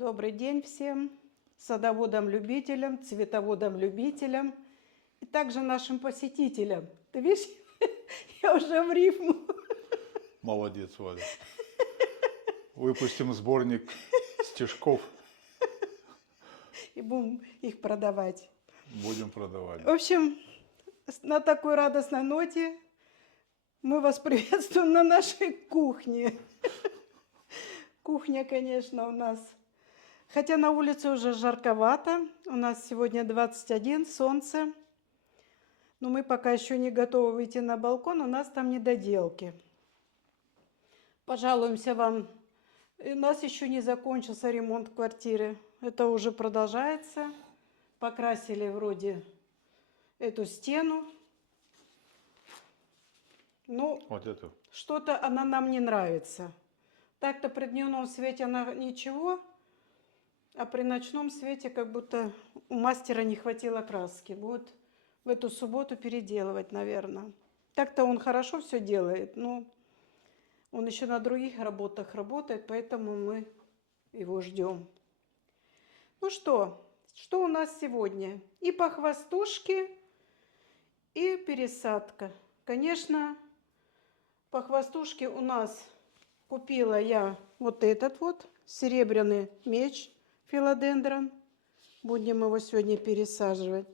Добрый день всем садоводам-любителям, цветоводам-любителям и также нашим посетителям. Ты видишь, я уже в рифму. Молодец, Валя. Выпустим сборник стишков. И будем их продавать. Будем продавать. В общем, на такой радостной ноте мы вас приветствуем на нашей кухне. Кухня, конечно, у нас. Хотя на улице уже жарковато. У нас сегодня 21, солнце. Но мы пока еще не готовы выйти на балкон. У нас там недоделки. Пожалуемся вам. У нас еще не закончился ремонт квартиры. Это уже продолжается. Покрасили вроде эту стену. Ну, Вот эту. что-то она нам не нравится. Так-то при дневном свете она ничего, а при ночном свете как будто у мастера не хватило краски. Вот в эту субботу переделывать, наверное. Так-то он хорошо все делает, но он еще на других работах работает, поэтому мы его ждем. Ну что у нас сегодня? И похвастушки, и пересадка. Конечно, похвастушки у нас купила я вот этот вот серебряный меч филодендрон. Будем его сегодня пересаживать.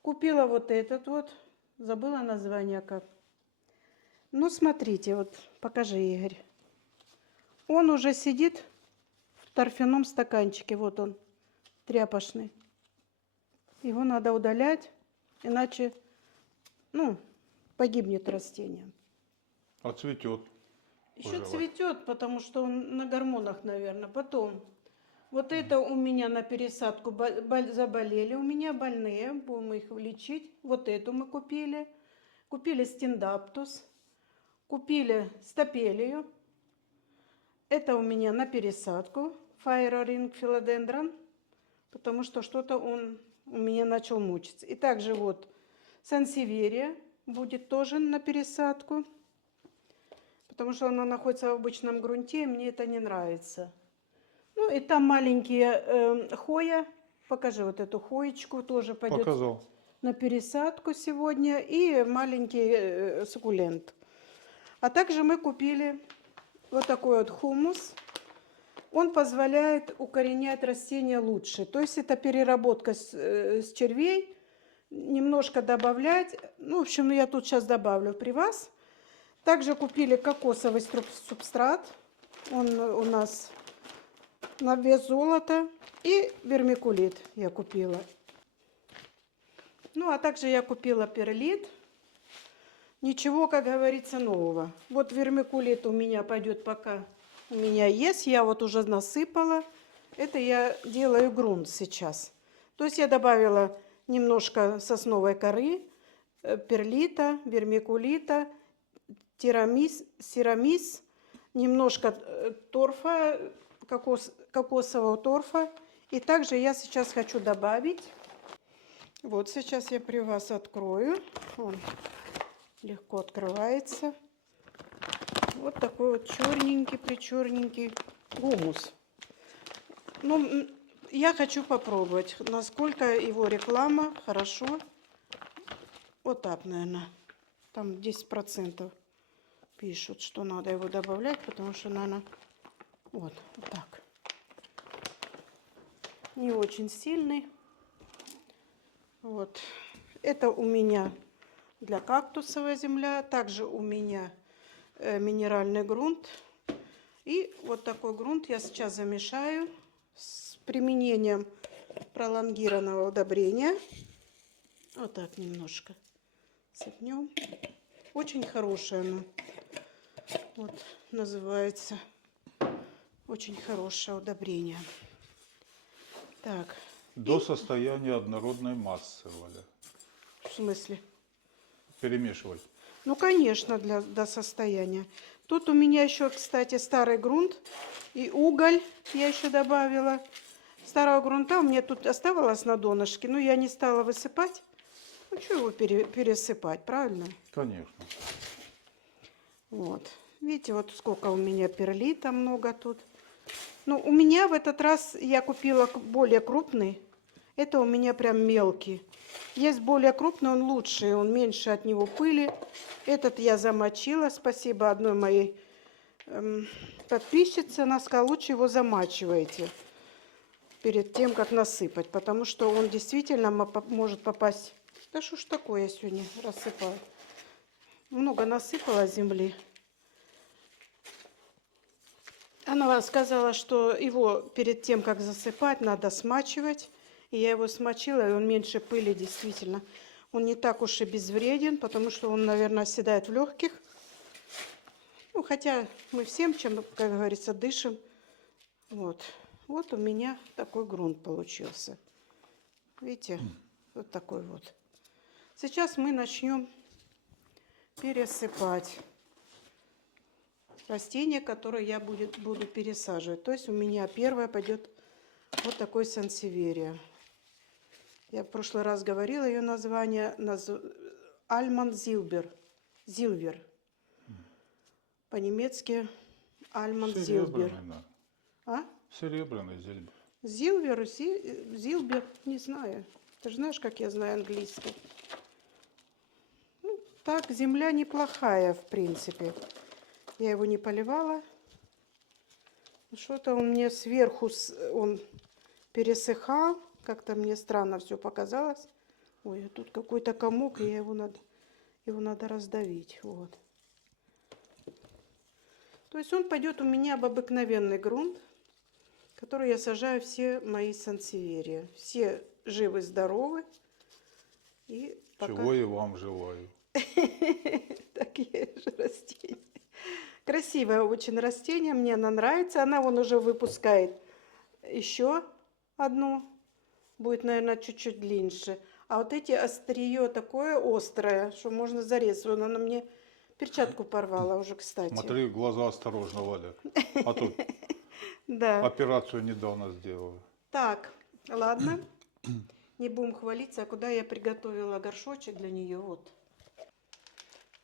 Купила вот этот вот. Забыла название как. Ну, смотрите, вот покажи, Игорь. Он уже сидит в торфяном стаканчике. Вот он, тряпочный. Его надо удалять, иначе, погибнет растение. А цветет. Еще цветет, потому что он на гормонах, наверное. Потом, вот это у меня на пересадку заболели, у меня больные, будем их лечить. Вот эту мы купили. Купили стендаптус, купили стапелию. Это у меня на пересадку, Fire Ring Philodendron, потому что что-то он у меня начал мучиться. И также вот сансеверия будет тоже на пересадку. Потому что она находится в обычном грунте, и мне это не нравится. Ну, и там маленькие хоя. Покажи вот эту хоечку, тоже пойдет. Показал. На пересадку сегодня. И маленький суккулент. А также мы купили вот такой вот хумус. Он позволяет укоренять растения лучше. То есть это переработка с червей. Немножко добавлять. Ну, в общем, я тут сейчас добавлю при вас. Также купили кокосовый субстрат. Он у нас на вес золота. И вермикулит я купила. Ну, а также я купила перлит. Ничего, как говорится, нового. Вот вермикулит у меня пойдет пока. У меня есть. Я вот уже насыпала. Это я делаю грунт сейчас. То есть я добавила немножко сосновой коры, перлита, вермикулита, серамис, немножко торфа, кокосового торфа. И также я сейчас хочу добавить. Вот сейчас я при вас открою. Он легко открывается. Вот такой вот черненький гумус. Ну, я хочу попробовать, насколько его реклама хорошо. Вот так, наверное. Там 10% пишут, что надо его добавлять, потому что, наверное, вот так. Не очень сильный. Вот. Это у меня для кактусовая земля. Также у меня минеральный грунт. И вот такой грунт я сейчас замешаю с применением пролонгированного удобрения. Вот так немножко сыпнем. Очень хорошее оно. Вот называется. Очень хорошее удобрение. Так. До состояния однородной массы, Валя. В смысле? Перемешивать. Ну, конечно, до состояния. Тут у меня еще, кстати, старый грунт и уголь я еще добавила. Старого грунта у меня тут оставалось на донышке, но я не стала высыпать. Ну, что его пересыпать, правильно? Конечно. Вот. Видите, вот сколько у меня перлита много тут. Ну, у меня в этот раз я купила более крупный. Это у меня прям мелкий. Есть более крупный, он лучший, он меньше от него пыли. Этот я замочила, спасибо одной моей подписчице. Она сказала, лучше его замачивайте перед тем, как насыпать, потому что он действительно может попасть. Да что ж такое я сегодня рассыпаю? Много насыпала земли. Она сказала, что его перед тем, как засыпать, надо смачивать. И я его смочила, и он меньше пыли, действительно. Он не так уж и безвреден, потому что он, наверное, оседает в легких. Ну, хотя мы всем, чем, как говорится, дышим. Вот. Вот у меня такой грунт получился. Видите? Вот такой вот. Сейчас мы начнем пересыпать растения, которые я буду пересаживать. То есть у меня первое пойдет вот такой сансеверия. Я в прошлый раз говорила ее название. Альман Зилбер. Зилвер. По-немецки Альман Зилбер. Серебряный, да. А? Серебряный зельбер. Зилвер, Зилбер, не знаю. Ты же знаешь, как я знаю английский. Ну, так, земля неплохая, в принципе. Я его не поливала. Что-то он мне сверху, он пересыхал. Как-то мне странно все показалось. Ой, тут какой-то комок, и его надо раздавить. Вот. То есть он пойдет у меня в обыкновенный грунт, который я сажаю все мои сансеверия. Все живы-здоровы. И пока... Чего и вам желаю. Такие же растения. Красивое очень растение, мне она нравится. Она вон уже выпускает еще одну. Будет, наверное, чуть-чуть длиннее. А вот эти острие такое острое, что можно зарезать. Вон она мне перчатку порвала уже, кстати. Смотри, глаза осторожно, Валя. А тут Да. операцию недавно сделали. Так, ладно. Не будем хвалиться, а куда я приготовила горшочек для нее. Вот.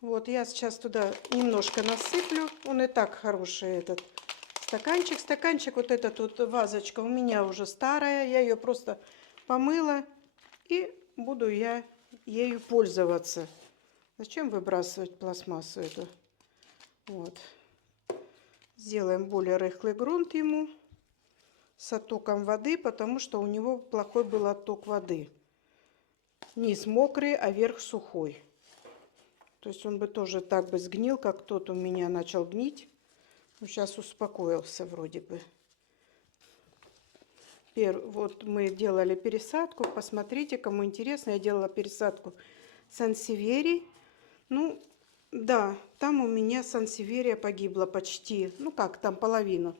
Вот, я сейчас туда немножко насыплю. Он и так хороший, этот стаканчик. Стаканчик, вот эта вот вазочка у меня уже старая. Я ее просто помыла. И буду я ею пользоваться. Зачем выбрасывать пластмассу эту? Вот. Сделаем более рыхлый грунт ему с оттоком воды, потому что у него плохой был отток воды. Низ мокрый, а верх сухой. То есть он бы тоже так бы сгнил, как тот у меня начал гнить. Но сейчас успокоился вроде бы. Вот мы делали пересадку. Посмотрите, кому интересно. Я делала пересадку сансеверий. Ну, да, там у меня сансеверия погибла почти. Ну как, там половину.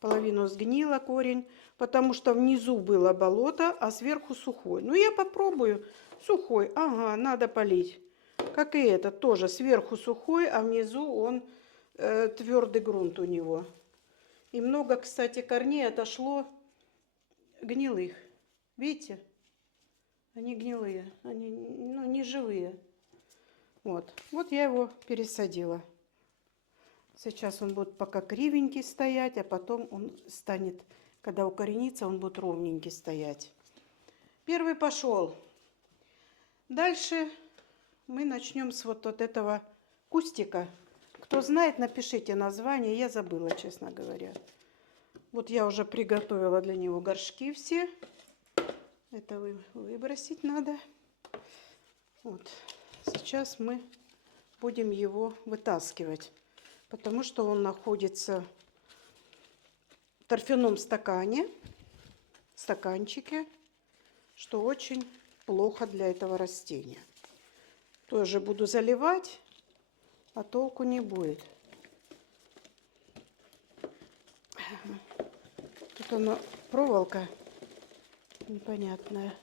Половину сгнила корень, потому что внизу было болото, а сверху сухой. Ну, я попробую. Сухой, ага, надо полить. Как и этот, тоже сверху сухой, а внизу он твердый грунт у него. И много, кстати, корней отошло гнилых. Видите? Они гнилые, они не живые. Вот. Вот я его пересадила. Сейчас он будет пока кривенький стоять, а потом он станет, когда укоренится, он будет ровненький стоять. Первый пошел. Дальше мы начнем с вот этого кустика. Кто знает, напишите название. Я забыла, честно говоря. Вот я уже приготовила для него горшки все. Это выбросить надо. Вот. Сейчас мы будем его вытаскивать, потому что он находится в торфяном стаканчике, что очень плохо для этого растения. Тоже буду заливать, а толку не будет. Тут она проволока непонятная.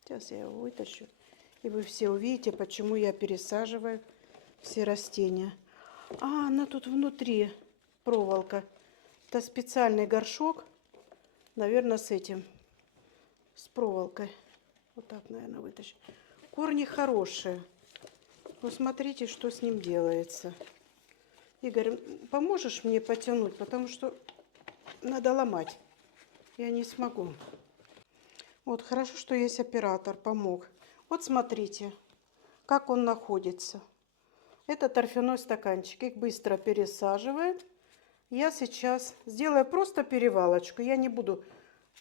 Сейчас я его вытащу, и вы все увидите, почему я пересаживаю все растения. А, она тут внутри проволока. Это специальный горшок, наверное, с этим, с проволокой. Вот так, наверное, вытащу. Корни хорошие. Но смотрите, что с ним делается. Игорь, поможешь мне потянуть, потому что надо ломать. Я не смогу. Вот хорошо, что есть оператор, помог. Вот смотрите, как он находится. Это торфяной стаканчик. Их быстро пересаживает. Я сейчас сделаю просто перевалочку. Я не буду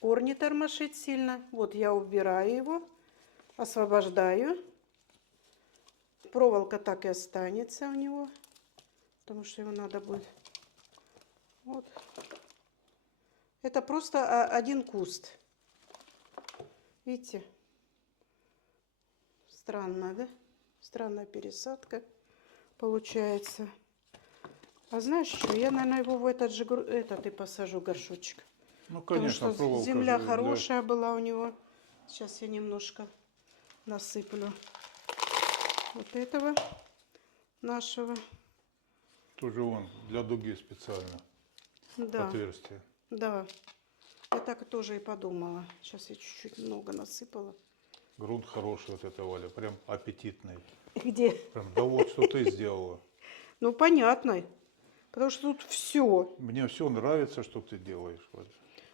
корни тормошить сильно. Вот я убираю его, освобождаю. Проволока так и останется у него, потому что его надо будет. Вот. Это просто один куст. Видите? Странно, да? Странная пересадка получается. А знаешь что? Я, наверное, его в этот же этот и посажу горшочек. Ну, Потому конечно, что проволока земля же для- хорошая была у него. Сейчас я немножко насыплю вот этого нашего. Тоже вон для дуги специально Да, отверстие. да. Я так тоже и подумала. Сейчас я чуть-чуть много насыпала. Грунт хороший вот это, Валя, прям аппетитный. Где? Прям, да вот, что ты сделала. Ну, понятно. Потому что тут все. Мне все нравится, что ты делаешь, Валя.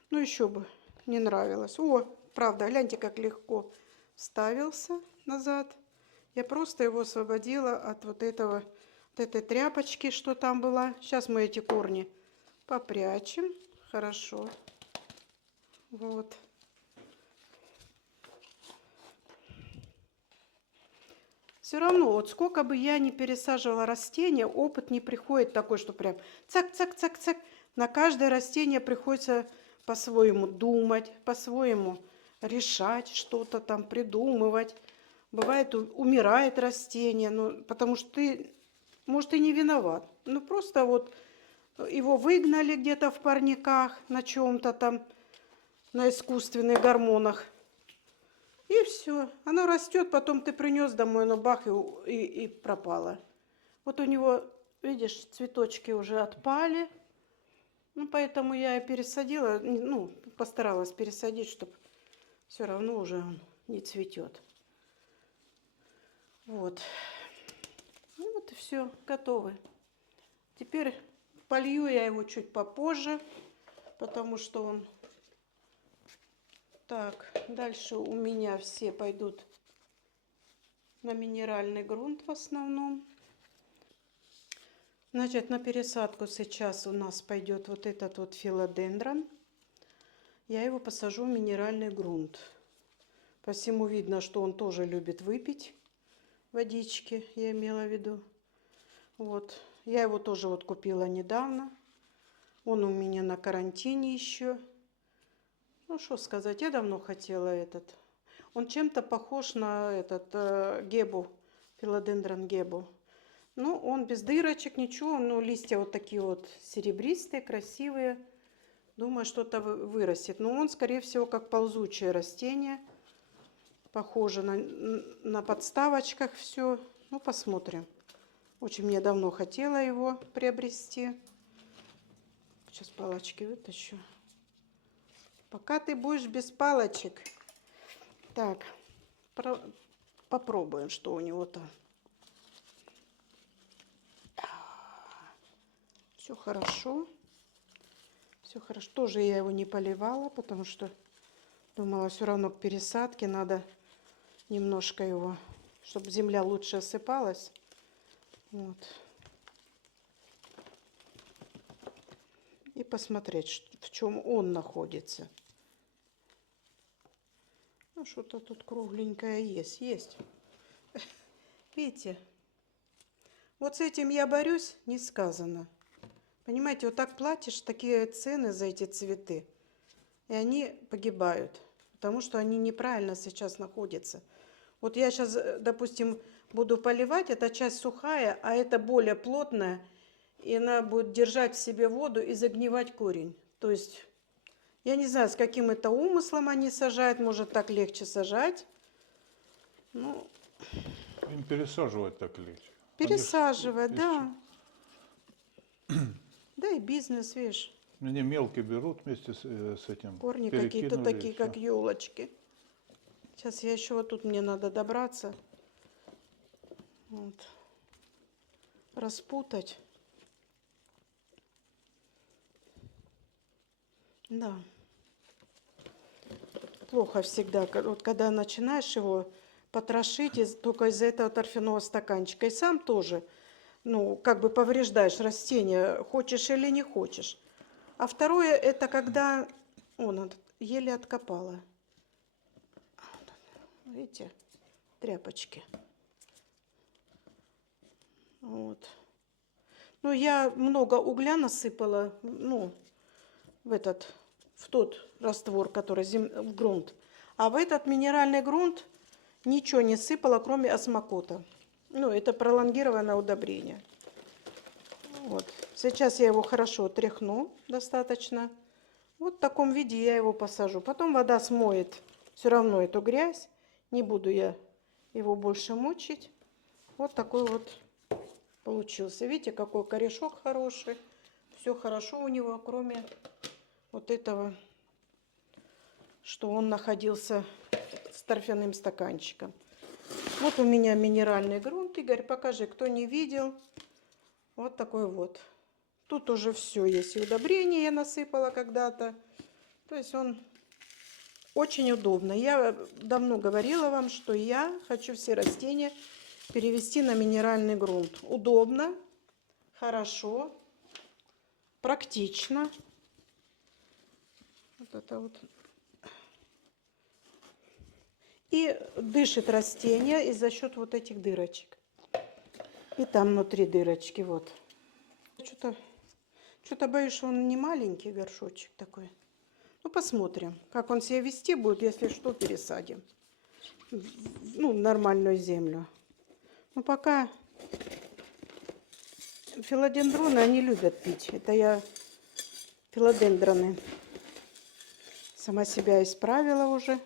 Ну, еще бы не нравилось. О, правда, гляньте, как легко вставился назад. Я просто его освободила от вот этого, от этой тряпочки, что там была. Сейчас мы эти корни попрячем. Хорошо. Вот. Все равно, вот сколько бы я ни пересаживала растения, опыт не приходит такой, что прям цак-цак-цак-цак. На каждое растение приходится по-своему думать, по-своему решать что-то там, придумывать. Бывает, умирает растение, ну, потому что ты, может, и не виноват. Ну, просто вот его выгнали где-то в парниках на чем-то там, на искусственных гормонах. И все. Оно растет, потом ты принес домой, оно бах, и пропало. Вот у него, видишь, цветочки уже отпали. Ну, поэтому я и пересадила, ну, постаралась пересадить, чтобы все равно уже он не цветет. Вот. Ну, вот и все, готовы. Теперь полью я его чуть попозже, потому что он... Так, дальше у меня все пойдут на минеральный грунт в основном. Значит, на пересадку сейчас у нас пойдет вот этот вот филодендрон. Я его посажу в минеральный грунт. По всему видно, что он тоже любит выпить водички, я имела в виду. Вот. Я его тоже вот купила недавно. Он у меня на карантине еще. Ну, что сказать, я давно хотела этот. Он чем-то похож на этот гебу, филодендрон гебу. Ну, он без дырочек, ничего, но листья вот такие вот серебристые, красивые. Думаю, что-то вырастет. Но он, скорее всего, как ползучее растение. Похоже на подставочках все. Ну, посмотрим. Очень мне давно хотела его приобрести. Сейчас палочки вытащу. Пока ты будешь без палочек. Так, попробуем, что у него там. Все хорошо. Все хорошо. Тоже я его не поливала, потому что думала, все равно к пересадке надо немножко его, чтобы земля лучше осыпалась. Вот. И посмотреть, в чем он находится. Ну, что-то тут кругленькое есть. Есть. Видите? Вот с этим я борюсь, не сказано. Понимаете, вот так платишь, такие цены за эти цветы. И они погибают. Потому что они неправильно сейчас находятся. Вот я сейчас, допустим, буду поливать, эта часть сухая, а это более плотная. И она будет держать в себе воду и загнивать корень. То есть, я не знаю, с каким это умыслом они сажают. Может, так легче сажать. Ну, Им пересаживать так легче. пересаживать, Они ж да. Да и бизнес, видишь. Они мелкие берут вместе с этим. Корни какие-то перекинули, и такие, всё. как елочки. Сейчас я еще вот тут мне надо добраться. Вот. Распутать. Да. Плохо всегда, вот когда начинаешь его потрошить только из-за этого торфяного стаканчика. И сам тоже, ну, как бы повреждаешь растение, хочешь или не хочешь. А второе, это когда, еле откопала. Видите, тряпочки. Вот. Ну, я много угля насыпала, ну, в тот раствор, который в грунт. А в этот минеральный грунт ничего не сыпала, кроме осмокота. Ну, это пролонгированное удобрение. Вот. Сейчас я его хорошо тряхну достаточно. Вот в таком виде я его посажу. Потом вода смоет все равно эту грязь. Не буду я его больше мучить. Вот такой вот получился. Видите, какой корешок хороший. Все хорошо у него, кроме вот этого, что он находился с торфяным стаканчиком. Вот у меня минеральный грунт. Игорь, покажи, кто не видел. Вот такой вот. Тут уже все есть. И удобрения я насыпала когда-то. То есть он очень удобно. Я давно говорила вам, что я хочу все растения перевести на минеральный грунт. Удобно, хорошо, практично. Вот это вот. И дышит растение и за счет вот этих дырочек. И там внутри дырочки, вот. Что-то боюсь, что он не маленький горшочек такой. Ну, посмотрим, как он себя вести будет, если что, пересадим. Ну, в нормальную землю. Но пока филодендроны, они любят пить. Это я филодендроны сама себя исправила уже.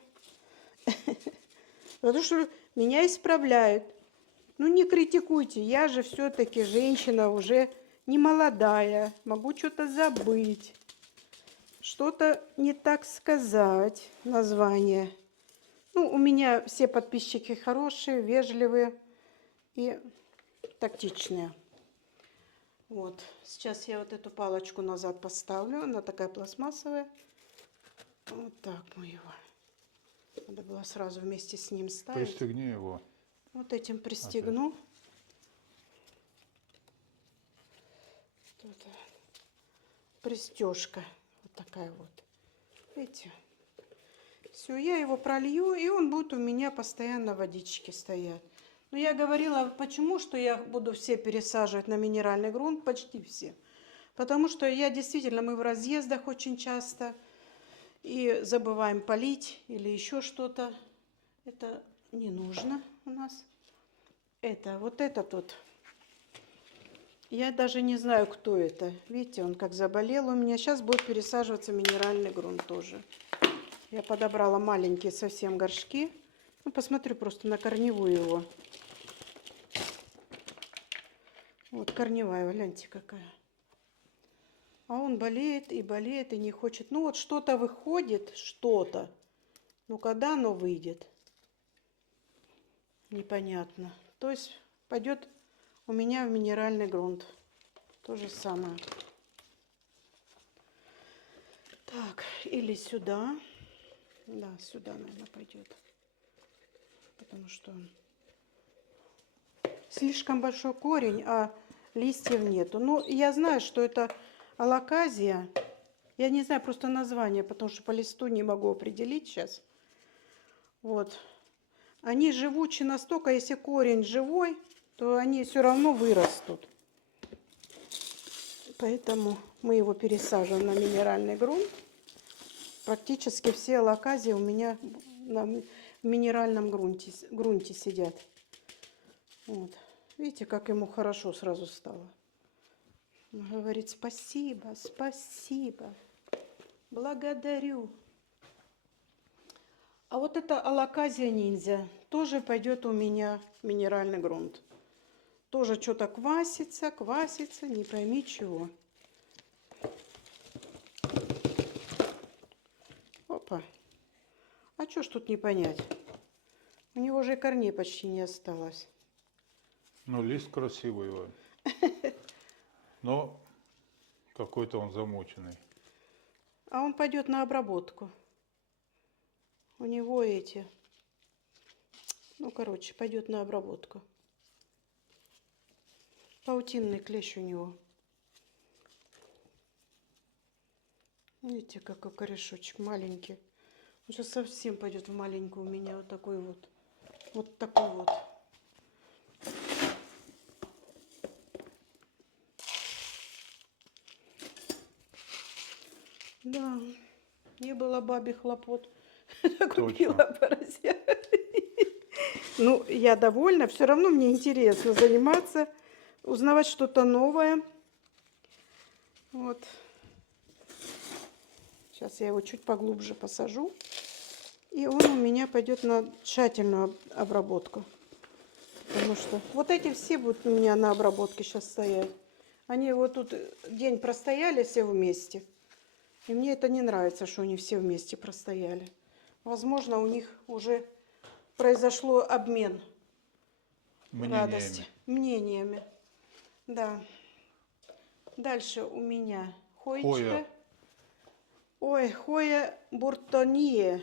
Потому что меня исправляют. Ну, не критикуйте, я же все-таки женщина уже не молодая, могу что-то забыть, что-то не так сказать, название. Ну, у меня все подписчики хорошие, вежливые и тактичные. Вот, сейчас я вот эту палочку назад поставлю, она такая пластмассовая. Вот так мы его. Надо было сразу вместе с ним ставить. Пристегни его. Вот этим пристегну. Тут пристежка вот такая вот. Видите? Все, я его пролью, и он будет у меня постоянно в водичке стоять. Но я говорила, почему, что я буду все пересаживать на минеральный грунт, почти все. Потому что я действительно, мы в разъездах очень часто и забываем полить или еще что-то. Это не нужно у нас. Вот этот вот. Я даже не знаю, кто это. Видите, он как заболел у меня. Сейчас будет пересаживаться минеральный грунт тоже. Я подобрала маленькие совсем горшки. Ну, посмотрю просто на корневую его. Вот корневая, гляньте какая. А он болеет и не хочет. Ну, вот что-то выходит, что-то. Но когда оно выйдет, непонятно. То есть пойдет у меня в минеральный грунт. То же самое. Так, или сюда. Да, сюда, наверное, пойдет. Потому что слишком большой корень, а листьев нету. Ну, я знаю, что это алоказия. Я не знаю просто название, потому что по листу не могу определить сейчас. Вот. Они живучи настолько, если корень живой, то они все равно вырастут. Поэтому мы его пересаживаем на минеральный грунт. Практически все алоказии у меня в минеральном грунте сидят. Вот. Видите, как ему хорошо сразу стало. Он говорит: спасибо, спасибо, благодарю. А вот эта алоказия ниндзя тоже пойдет у меня в минеральный грунт. Тоже что-то квасится, не пойми чего. Опа. А что ж тут не понять? У него же корней почти не осталось. Ну, лист красивый, Вань. Но какой-то он замученный. А он пойдет на обработку. У него эти... Ну, короче, пойдет на обработку. Паутинный клещ у него. Видите, какой корешочек маленький. Он сейчас совсем пойдет в маленькую у меня. Вот такой вот. Вот такой вот. Да, не было бабе хлопот. Купила поросят. Ну, я довольна. Все равно мне интересно заниматься, узнавать что-то новое. Вот. Сейчас я его чуть поглубже посажу. И он у меня пойдет на тщательную обработку. Потому что вот эти все будут у меня на обработке сейчас стоять. Они вот тут день простояли все вместе. И мне это не нравится, что они все вместе простояли. Возможно, у них уже произошло обмен радости. Мнениями. Да. Дальше у меня хоечка. Ой, Хоя буртонея.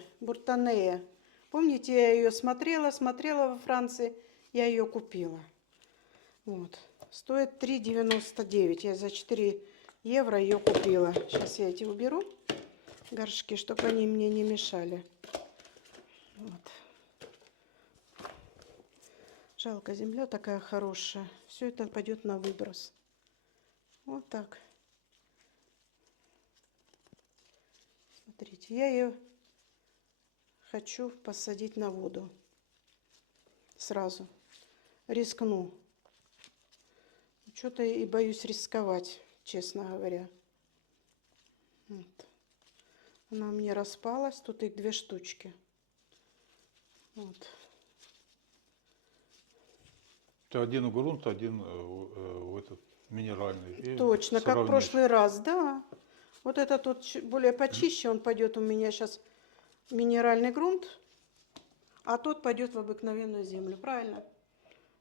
Помните, я ее смотрела во Франции. Я ее купила. Вот. Стоит 3,99. Я за 4 евро ее купила. Сейчас я эти уберу. Горшки, чтобы они мне не мешали. Вот. Жалко, земля такая хорошая. Все это пойдет на выброс. Вот так. Смотрите, я ее хочу посадить на воду. Сразу. Рискну. Что-то и боюсь рисковать, честно говоря. Вот. Она у меня распалась. Тут их 2 штучки. Вот. Это один грунт, один этот минеральный. И Точно, как в сравнишь. прошлый раз, да. Вот этот тут более почище, он пойдет у меня сейчас в минеральный грунт, а тот пойдет в обыкновенную землю, правильно?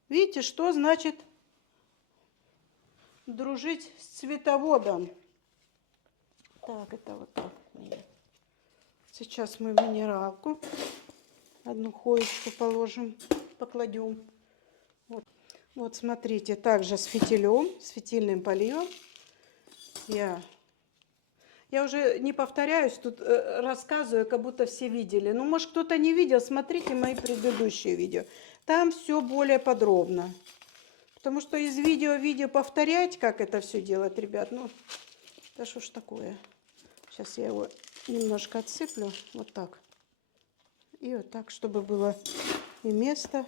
Видите, что значит дружить с цветоводом? Так, это вот так. Сейчас мы в минералку одну хоечку положим, покладем. Вот, вот смотрите, также с фитилем, с фитильным поливом. Я уже не повторяюсь, тут рассказываю, как будто все видели. Ну, может, кто-то не видел, смотрите мои предыдущие видео. Там все более подробно. Потому что из видео в видео повторять, как это все делать, ребят, ну, да что ж такое. Сейчас я его немножко отсыплю, вот так. И вот так, чтобы было и место.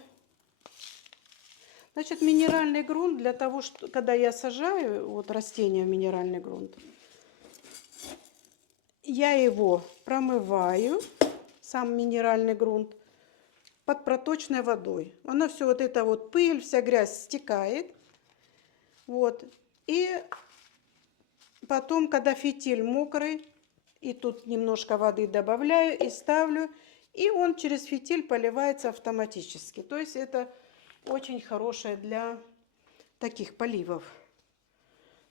Значит, минеральный грунт для того, что, когда я сажаю вот растения в минеральный грунт, я его промываю, сам минеральный грунт, под проточной водой. Она все вот эта вот пыль, вся грязь стекает. Вот. И потом, когда фитиль мокрый, и тут немножко воды добавляю и ставлю, и он через фитиль поливается автоматически. То есть это очень хорошее для таких поливов.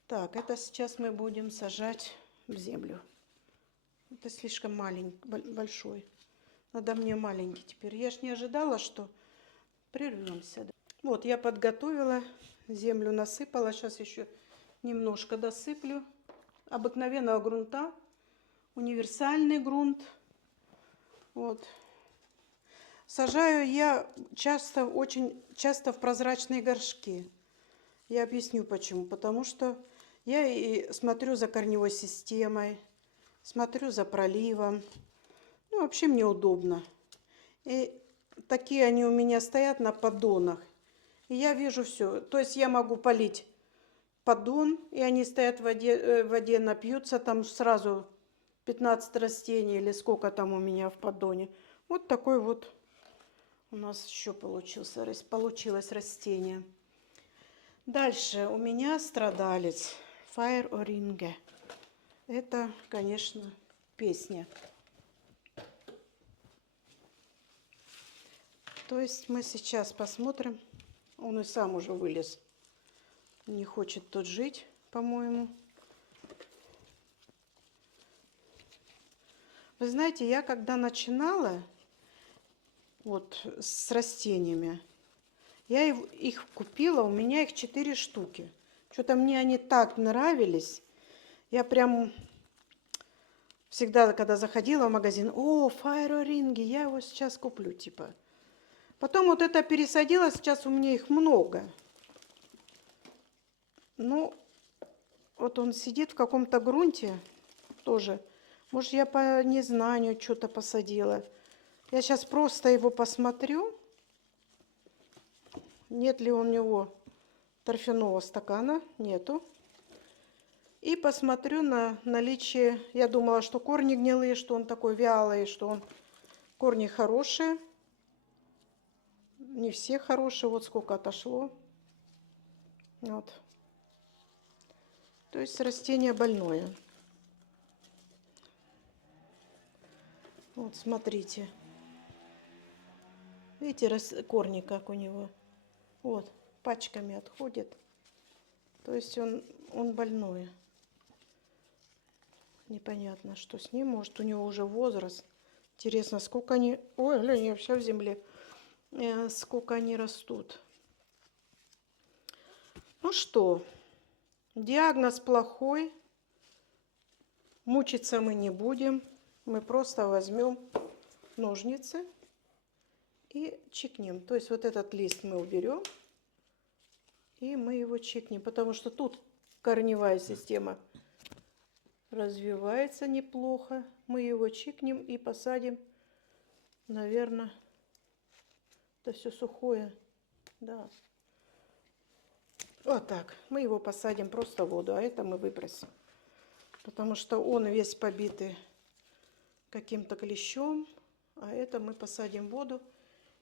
Так, это сейчас мы будем сажать в землю. Это слишком маленький, большой. Надо мне маленький теперь. Я ж не ожидала, что прервемся. Вот, я подготовила, землю насыпала. Сейчас еще немножко досыплю. Обыкновенного грунта. Универсальный грунт. Вот. Сажаю я очень часто в прозрачные горшки. Я объясню почему. Потому что я и смотрю за корневой системой, смотрю за проливом. Ну, вообще мне удобно. И такие они у меня стоят на поддонах. И я вижу все. То есть я могу полить поддон, и они стоят в воде, напьются. Там сразу 15 растений или сколько там у меня в поддоне. Вот такой вот у нас еще получилось растение. Дальше у меня страдалец Fire Oringe. Это, конечно, песня. То есть мы сейчас посмотрим. Он и сам уже вылез. Не хочет тут жить, по-моему. Вы знаете, я когда начинала вот с растениями, я их купила, у меня их 4 штуки. Что-то мне они так нравились. Я прям всегда, когда заходила в магазин, о, фаероринги, я его сейчас куплю, типа. Потом вот это пересадила, сейчас у меня их много. Ну, вот он сидит в каком-то грунте тоже. Может, я по незнанию что-то посадила. Я сейчас просто его посмотрю, нет ли у него торфяного стакана. Нету. И посмотрю на наличие. Я думала, что корни гнилые, что он такой вялый, что он корни хорошие. Не все хорошие. Вот сколько отошло. Вот. То есть растение больное. Вот, смотрите. Видите, корни как у него. Вот, пачками отходит. То есть он больной. Непонятно, что с ним. Может, у него уже возраст. Интересно, сколько они... Ой, глянь, я вся в земле. Сколько они растут. Ну что, диагноз плохой. Мучиться мы не будем. Мы просто возьмем ножницы и чикнем. То есть вот этот лист мы уберем. И мы его чикнем. Потому что тут корневая система развивается неплохо. Мы его чикнем и посадим, наверное, это все сухое. Да. Вот так. Мы его посадим просто в воду, а это мы выбросим. Потому что он весь побитый каким-то клещом. А это мы посадим в воду,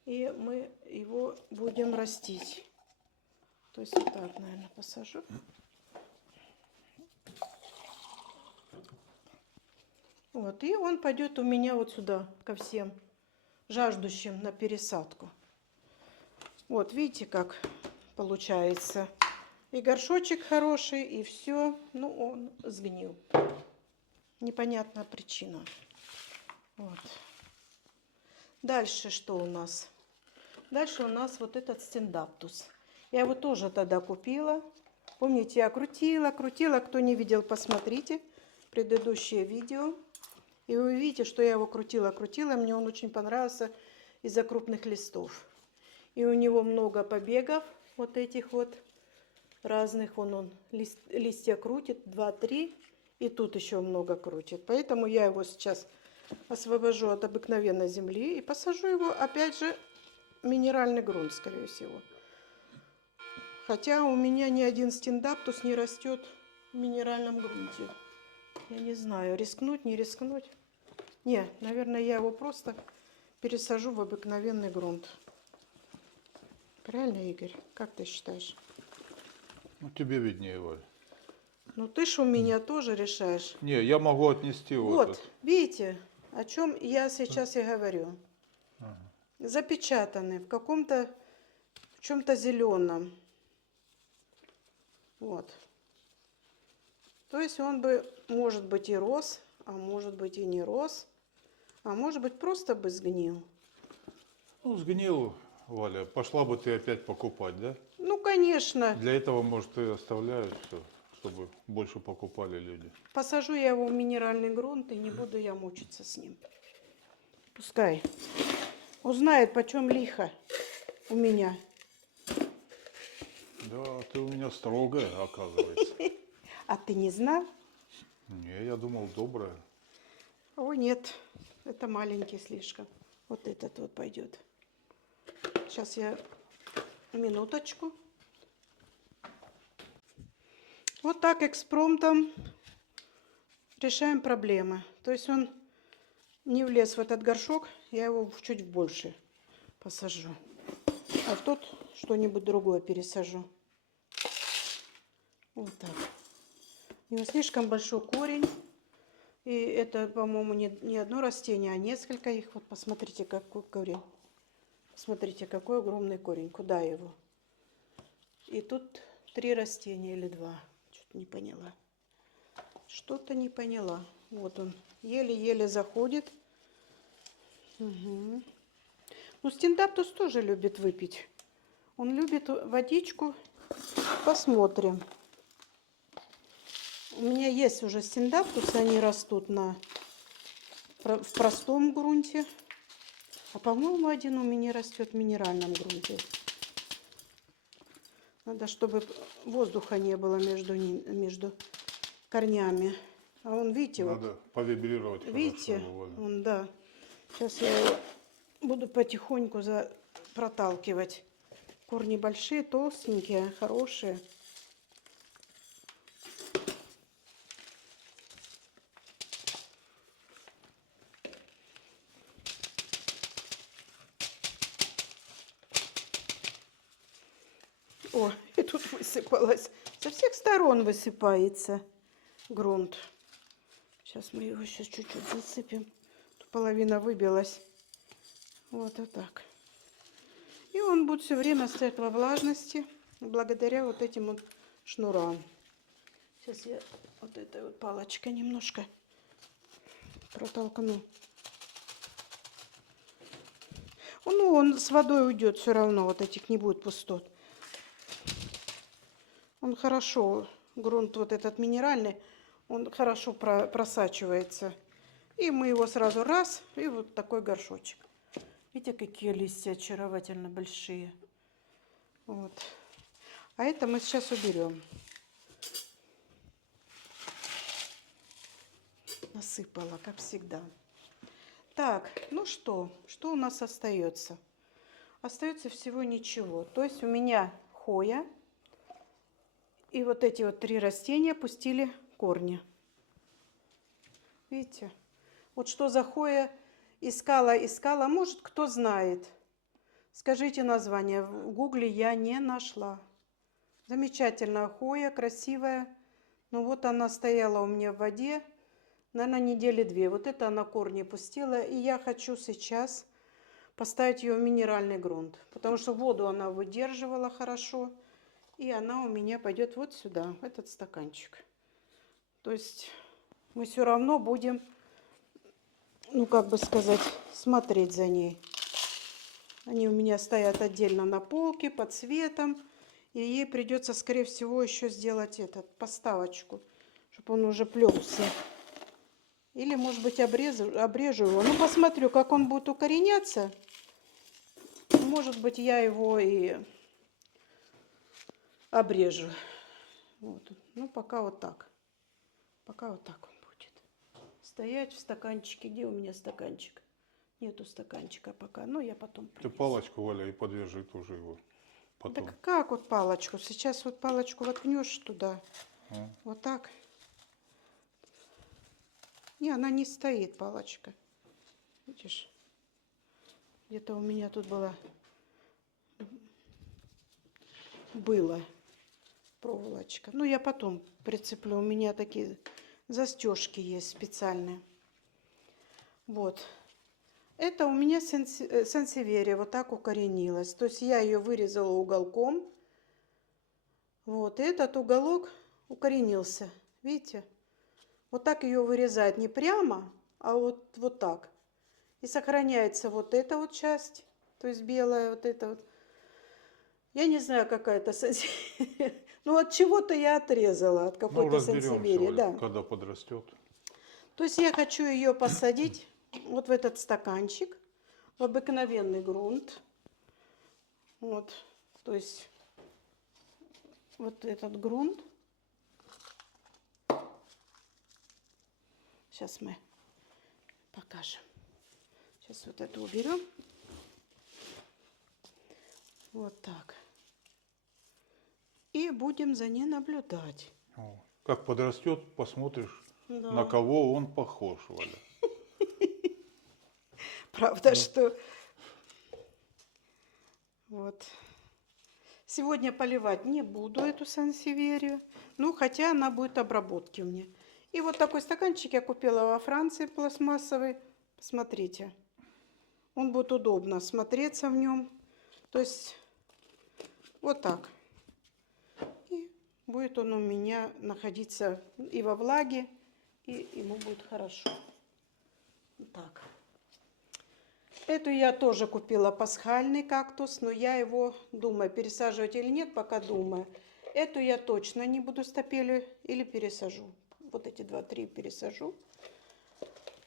и мы его будем растить. То есть вот так, наверное, посажу. Вот, и он пойдет у меня вот сюда, ко всем жаждущим на пересадку. Вот, видите, как получается. И горшочек хороший, и все. Ну, он сгнил. Непонятная причина. Вот. Дальше что у нас? Дальше у нас вот этот стендаптус. Я его тоже тогда купила. Помните, я крутила. Кто не видел, посмотрите предыдущее видео. И вы увидите, что я его крутила. Мне он очень понравился из-за крупных листов. И у него много побегов, вот этих вот разных. Он листья крутит, 2-3. И тут еще много крутит. Поэтому я его сейчас освобожу от обыкновенной земли и посажу его, опять же, в минеральный грунт, скорее всего. Хотя у меня ни один стендаптус не растет в минеральном грунте. Я не знаю, рискнуть, не рискнуть. Не, наверное, я его просто пересажу в обыкновенный грунт. Правильно, Игорь? Как ты считаешь? Ну, тебе виднее, Валь. Ну, ты ж у меня тоже решаешь. Не, я могу отнести вот Вот, этот. видите, о чем я сейчас и говорю. Ага. Запечатаны в каком-то, в чем-то зеленом. Вот. То есть он бы, может быть, и рос, а может быть, и не рос. А может быть, просто бы сгнил. Ну, сгнил, Валя. Пошла бы ты опять покупать, да? Ну, конечно. Для этого, может, ты оставляешь все, чтобы больше покупали люди. Посажу я его в минеральный грунт, и не буду я мучиться с ним. Пускай узнает, почем лихо у меня. Да, ты у меня строгая, оказывается. А ты не знал? Не, я думал, добрая. О, нет, это маленький слишком. Вот этот вот пойдет. Сейчас я минуточку. Вот так экспромтом решаем проблемы. То есть он не влез в этот горшок, я его чуть больше посажу. А в тот что-нибудь другое пересажу. Вот так. У него слишком большой корень. И это, по-моему, не одно растение, а несколько их. Вот посмотрите, какой корень. Посмотрите, какой огромный корень. Куда его? И тут 3 растения или 2. Что-то не поняла. Что-то не поняла. Вот он, еле-еле заходит. Угу. Ну, стендаптус тоже любит выпить. Он любит водичку. Посмотрим. У меня есть уже стендаптусы, они растут в простом грунте. А по-моему, один у меня растет в минеральном грунте. Надо, чтобы воздуха не было между корнями. А он, видите, Надо вот, повибрировать видите, хорошо, Валя. он, да. Сейчас я его буду потихоньку проталкивать. Корни большие, толстенькие, хорошие. О, и тут высыпалось. Со всех сторон высыпается грунт. Сейчас мы его сейчас чуть-чуть засыпем. Тут половина выбилась. Вот так. И он будет все время стоять во влажности благодаря вот этим вот шнурам. Сейчас я вот этой вот палочкой немножко протолкну. Ну, он с водой уйдет все равно, вот этих не будет пустот. Он хорошо, грунт вот этот минеральный, он хорошо просачивается. И мы его сразу раз, и вот такой горшочек. Видите, какие листья очаровательно большие. Вот. А это мы сейчас уберем. Насыпала, как всегда. Так, ну что у нас остается? Остается всего ничего. То есть у меня хоя. И вот эти вот 3 растения пустили корни. Видите? Вот что за хоя искала. Может, кто знает. Скажите название. В гугле я не нашла. Замечательная хоя, красивая. Ну вот она стояла у меня в воде, наверное, недели 2. Вот это она корни пустила. И я хочу сейчас поставить ее в минеральный грунт. Потому что воду она выдерживала хорошо. И она у меня пойдет вот сюда, в этот стаканчик. То есть мы все равно будем, ну как бы сказать, смотреть за ней. Они у меня стоят отдельно на полке под светом. И ей придется, скорее всего, еще сделать поставочку, чтобы он уже плелся. Или, может быть, обрежу его. Ну, посмотрю, как он будет укореняться. Может быть, я его и обрежу. Вот. Ну, пока вот так. Пока вот так он будет. Стоять в стаканчике. Где у меня стаканчик? Нету стаканчика пока. Но я потом Ты принесу. палочку, Валя, и подвяжи тоже его потом. Так как вот палочку? Сейчас вот палочку воткнешь туда. Вот так. Не, она не стоит, палочка. Видишь? Где-то у меня тут была проволочка. Ну, я потом прицеплю. У меня такие застежки есть специальные. Вот. Это у меня сансеверия вот так укоренилась. То есть я ее вырезала уголком. Вот. И этот уголок укоренился. Видите? Вот так ее вырезать не прямо, а вот так. И сохраняется вот эта вот часть. То есть белая вот эта вот. Я не знаю, какая это сансеверия. Ну, от чего-то я отрезала, от какой-то сансеверии. Валя, Да. когда подрастет. То есть я хочу ее посадить вот в этот стаканчик, в обыкновенный грунт. Вот. То есть вот этот грунт. Сейчас мы покажем. Сейчас вот это уберем. Вот так. И будем за ней наблюдать. Как подрастет, посмотришь, Да. на кого он похож, Валя. Правда, что... Вот. Сегодня поливать не буду эту сансеверию. Ну, хотя она будет обработки у меня. И вот такой стаканчик я купила во Франции пластмассовый. Посмотрите. Он будет удобно смотреться в нем. То есть вот так. И будет он у меня находиться и во влаге, и ему будет хорошо. Так. Эту я тоже купила, пасхальный кактус, но я его думаю, пересаживать или нет, пока думаю. Эту я точно не буду стапелию или пересажу. Вот эти 2-3 пересажу.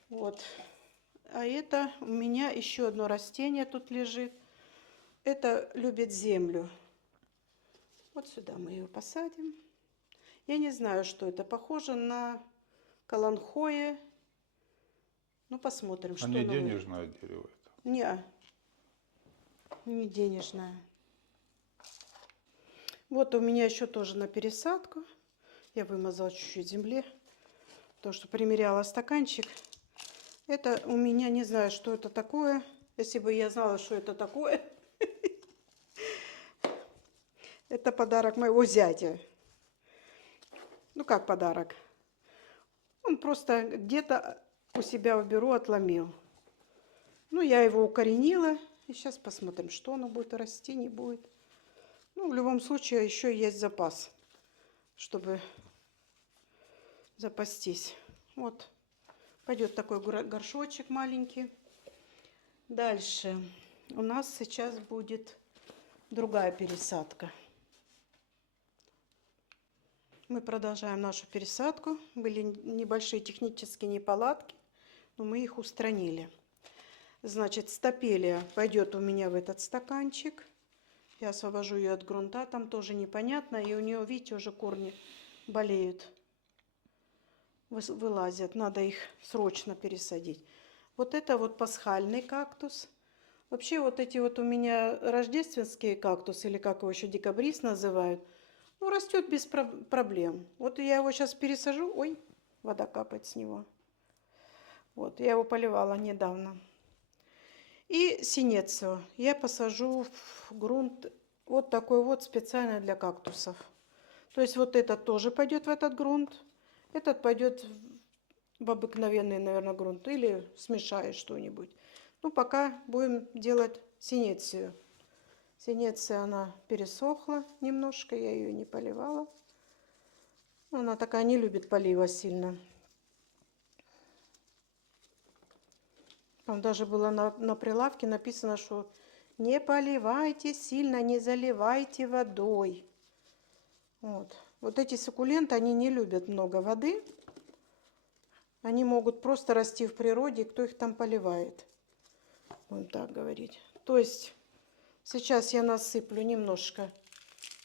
Вот. А это у меня еще одно растение тут лежит. Это любит землю. Вот сюда мы ее посадим. Я не знаю, что это. Похоже на каланхоэ. Ну, посмотрим, что А не оно будет. денежное дерево это. Не денежное. Вот у меня еще тоже на пересадку. Я вымазала чуть-чуть земли. То, что примеряла стаканчик. Это у меня, не знаю, что это такое. Если бы я знала, что это такое. Это подарок моего зятя. Ну, как подарок? Он просто где-то у себя в бюро отломил. Ну, я его укоренила. И сейчас посмотрим, что оно будет расти, не будет. Ну, в любом случае, еще есть запас, чтобы запастись. Вот. Пойдет такой горшочек маленький. Дальше у нас сейчас будет другая пересадка. Мы продолжаем нашу пересадку. Были небольшие технические неполадки, но мы их устранили. Значит, стапелия пойдет у меня в этот стаканчик. Я освобожу ее от грунта, там тоже непонятно. И у нее, видите, уже корни болеют, вылазят. Надо их срочно пересадить. Вот это вот пасхальный кактус. Вообще вот эти вот у меня рождественские кактусы, или как его еще декабрист называют, ну, растет без проблем. Вот я его сейчас пересажу. Ой, вода капает с него. Вот, я его поливала недавно. И синецию я посажу в грунт вот такой вот специально для кактусов. То есть вот этот тоже пойдет в этот грунт. Этот пойдет в обыкновенный, наверное, грунт. Или смешаешь что-нибудь. Ну, пока будем делать синецию. Синеция, она пересохла немножко, я ее не поливала. Она такая не любит полива сильно. Там даже было на прилавке написано, что не поливайте сильно, не заливайте водой. Вот эти суккуленты, они не любят много воды. Они могут просто расти в природе, кто их там поливает. Будем так говорить. То есть сейчас я насыплю немножко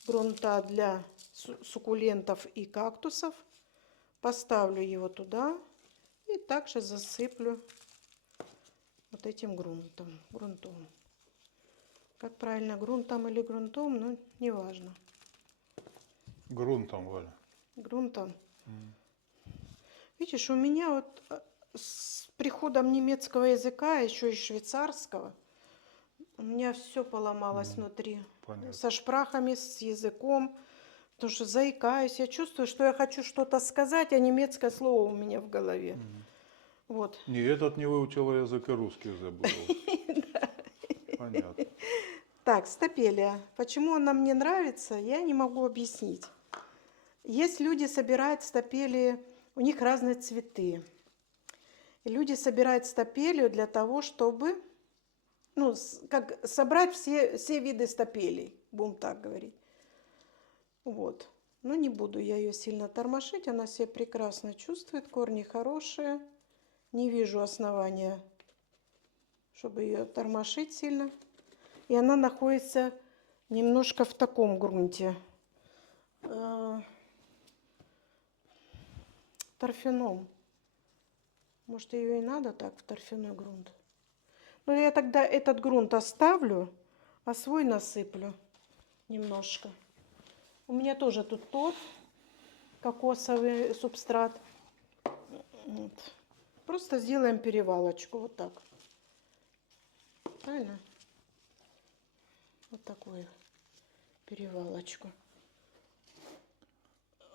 грунта для суккулентов и кактусов. Поставлю его туда и также засыплю вот этим грунтом. Как правильно, грунтом или грунтом, ну, неважно. Грунтом, Валя. Грунтом. Видишь, у меня вот с приходом немецкого языка, еще и швейцарского, у меня все поломалось внутри. Понятно. Со шпрахами, с языком. Потому что заикаюсь. Я чувствую, что я хочу что-то сказать, а немецкое слово у меня в голове. Вот. Не, этот не выучила язык и русский забыл. Понятно. Так, стапелия. Почему она мне нравится, я не могу объяснить. Есть люди, собирают стапелии, у них разные цветы. И люди собирают стапелию для того, чтобы, ну, как собрать все виды стапелий, будем так говорить. Вот. Но не буду я ее сильно тормошить, она себя прекрасно чувствует, корни хорошие. Не вижу основания, чтобы ее тормошить сильно. И она находится немножко в таком грунте. Торфяном. Может, ее и надо так, в торфяной грунт. Но я тогда этот грунт оставлю, а свой насыплю немножко. У меня тоже тут торф, кокосовый субстрат. Вот. Просто сделаем перевалочку, вот так. Правильно? Вот такую перевалочку.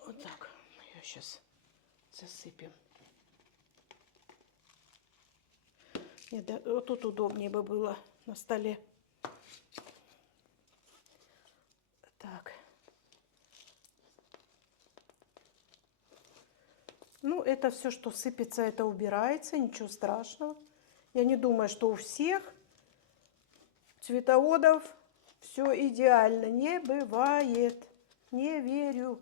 Вот так. Мы ее сейчас засыпем. Нет, да, вот тут удобнее бы было на столе. Так. Ну, это все, что сыпется, это убирается, ничего страшного. Я не думаю, что у всех цветоводов все идеально. Не бывает. Не верю.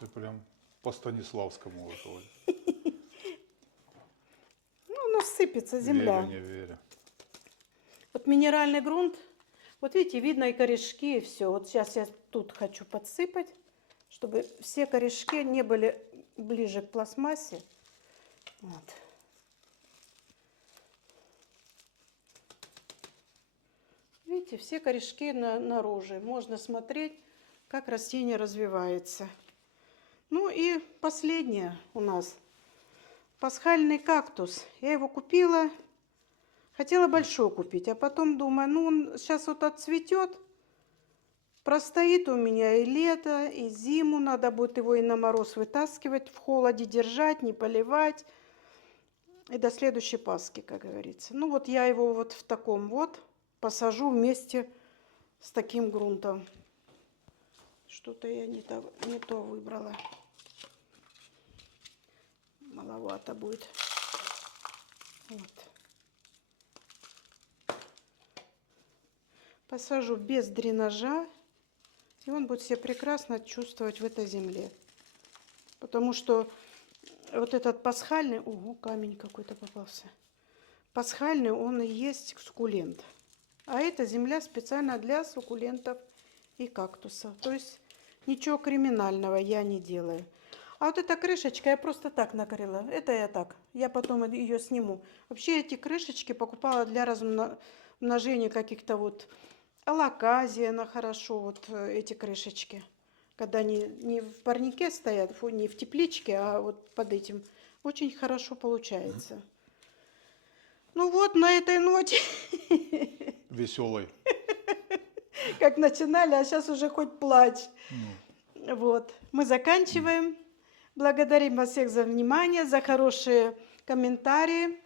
Ты прям по Станиславскому выходит. Ну, оно сыпется, земля. Верю, не верю. Вот минеральный грунт, вот видите, видно и корешки, и все. Вот сейчас я тут хочу подсыпать, чтобы все корешки не были ближе к пластмассе. Вот. Видите, все корешки наружу. Можно смотреть, как растение развивается. Ну и последнее у нас. Пасхальный кактус. Я его купила. Хотела большой купить, а потом думаю, ну он сейчас вот отцветет. Простоит у меня и лето, и зиму. Надо будет его и на мороз вытаскивать, в холоде держать, не поливать. И до следующей Пасхи, как говорится. Ну вот я его вот в таком вот посажу вместе с таким грунтом. Что-то я не то выбрала. Маловато будет. Вот. Посажу без дренажа. И он будет себя прекрасно чувствовать в этой земле. Потому что вот этот пасхальный... Ого, камень какой-то попался. Пасхальный, он и есть суккулент. А эта земля специально для суккулентов и кактусов. То есть ничего криминального я не делаю. А вот эта крышечка я просто так накрыла. Это я так. Я потом ее сниму. Вообще эти крышечки покупала для размножения каких-то вот алаказия. Она хорошо, вот эти крышечки. Когда не в парнике стоят, не в тепличке, а вот под этим. Очень хорошо получается. Ну вот, на этой ноте. Веселый. Как начинали, а сейчас уже хоть плачь. Ну, Вот. Мы заканчиваем. Благодарим вас всех за внимание, за хорошие комментарии.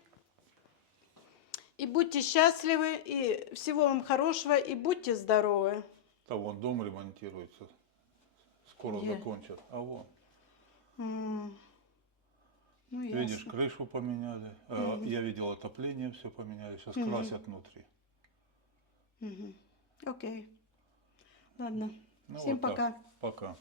И будьте счастливы, и всего вам хорошего, и будьте здоровы. там вон дом ремонтируется. Скоро Где? закончат. А вон. Ну, Видишь, ясно. крышу поменяли. Я видел, отопление все поменяли. Сейчас Мгм. красят внутри. Окей. Ладно. Ну, Всем вот так. пока. Пока.